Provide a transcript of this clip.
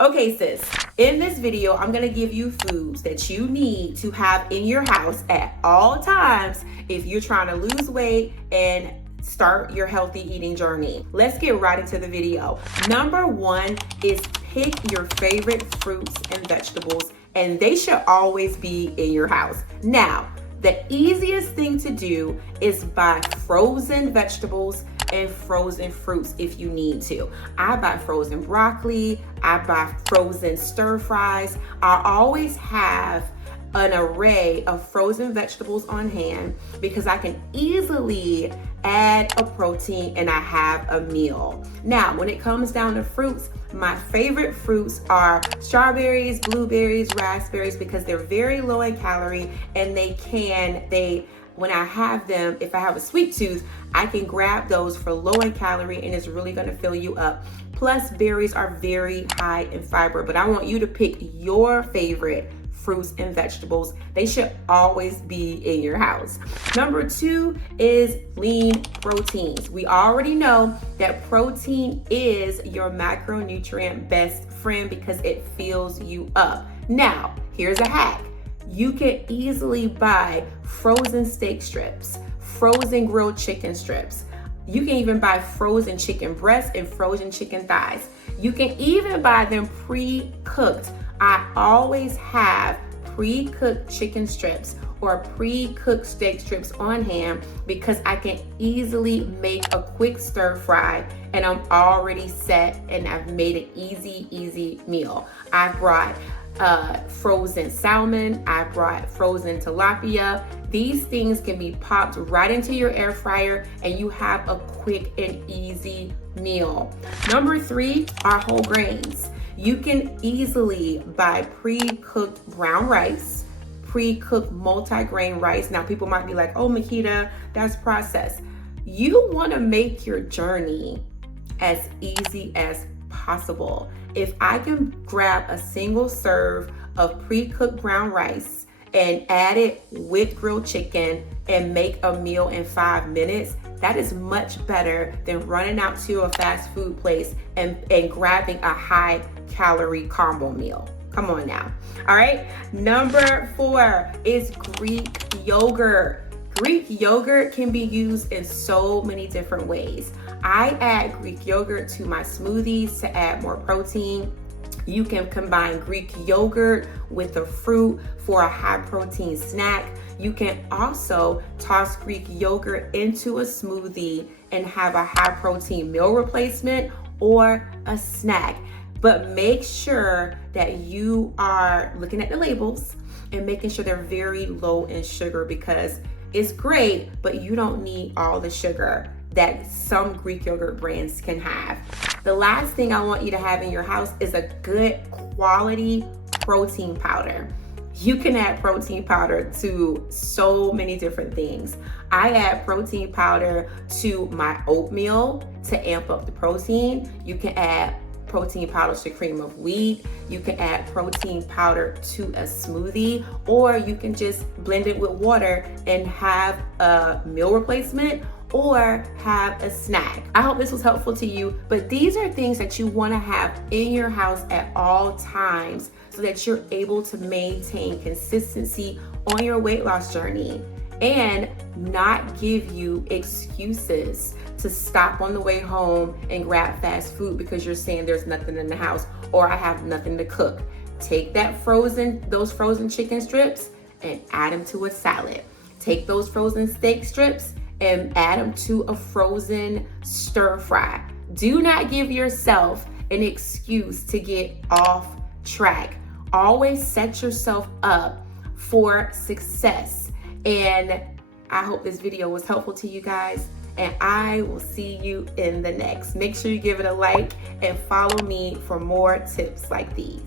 Okay, sis, in this video, I'm gonna give you foods that you need to have in your house at all times if you're trying to lose weight and start your healthy eating journey. Let's get right into the video. Number one is pick your favorite fruits and vegetables, and they should always be in your house. Now, the easiest thing to do is buy frozen vegetables and frozen fruits if you need to. I buy frozen broccoli, I buy frozen stir fries. I always have an array of frozen vegetables on hand because I can easily add a protein and I have a meal. Now, when it comes down to fruits, my favorite fruits are strawberries, blueberries, raspberries because they're very low in calorie and when I have them, if I have a sweet tooth, I can grab those for low in calorie and it's really gonna fill you up. Plus, berries are very high in fiber, but I want you to pick your favorite fruits and vegetables. They should always be in your house. Number two is lean proteins. We already know that protein is your macronutrient best friend because it fills you up. Now, here's a hack. You can easily buy frozen steak strips, frozen grilled chicken strips. You can even buy frozen chicken breasts and frozen chicken thighs. You can even buy them pre-cooked. I always have pre-cooked chicken strips or pre-cooked steak strips on hand because I can easily make a quick stir fry and I'm already set and I've made an easy meal. I brought frozen salmon, I brought frozen tilapia. These things can be popped right into your air fryer and you have a quick and easy meal. Number three are whole grains. You can easily buy pre-cooked brown rice, pre-cooked multi-grain rice. Now people might be like, oh Makita, that's processed. You wanna make your journey as easy as possible. If I can grab a single serve of pre-cooked brown rice and add it with grilled chicken and make a meal in 5 minutes, that is much better than running out to a fast food place and grabbing a high calorie combo meal. Come on now. All right. Number four is Greek yogurt. Greek yogurt can be used in so many different ways. I add Greek yogurt to my smoothies to add more protein. You can combine Greek yogurt with a fruit for a high protein snack. You can also toss Greek yogurt into a smoothie and have a high protein meal replacement or a snack. But make sure that you are looking at the labels and making sure they're very low in sugar because it's great, but you don't need all the sugar that some Greek yogurt brands can have. The last thing I want you to have in your house is a good quality protein powder. You can add protein powder to so many different things. I add protein powder to my oatmeal to amp up the protein. You can add protein powder to cream of wheat. You can add protein powder to a smoothie, or you can just blend it with water and have a meal replacement or have a snack. I hope this was helpful to you, but these are things that you want to have in your house at all times so that you're able to maintain consistency on your weight loss journey and not give you excuses to stop on the way home and grab fast food because you're saying there's nothing in the house or I have nothing to cook. Take those frozen chicken strips and add them to a salad. Take those frozen steak strips and add them to a frozen stir fry. Do not give yourself an excuse to get off track. Always set yourself up for success. And I hope this video was helpful to you guys, and I will see you in the next. Make sure you give it a like and follow me for more tips like these.